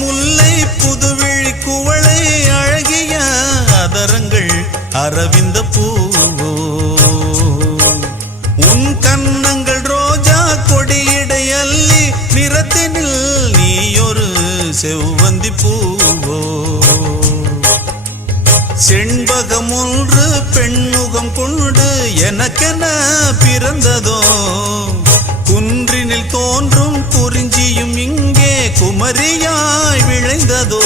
முல்லை புதுவிழி குவளை அழகிய அதரங்கள் அரவிந்த பூவோ உன் கன்னங்கள் ரோஜா கொடியிடை அல்லி நிறத்தினில் நீயொரு செவ்வந்தி பூவோ செண்பகம் ஒன்று பெண்முகம் கொண்டு எனக்கென பிறந்ததோ குன்றினில் தோன்றும் குறிஞ்சியும் இங்கே குமரியாய் விளைந்ததோ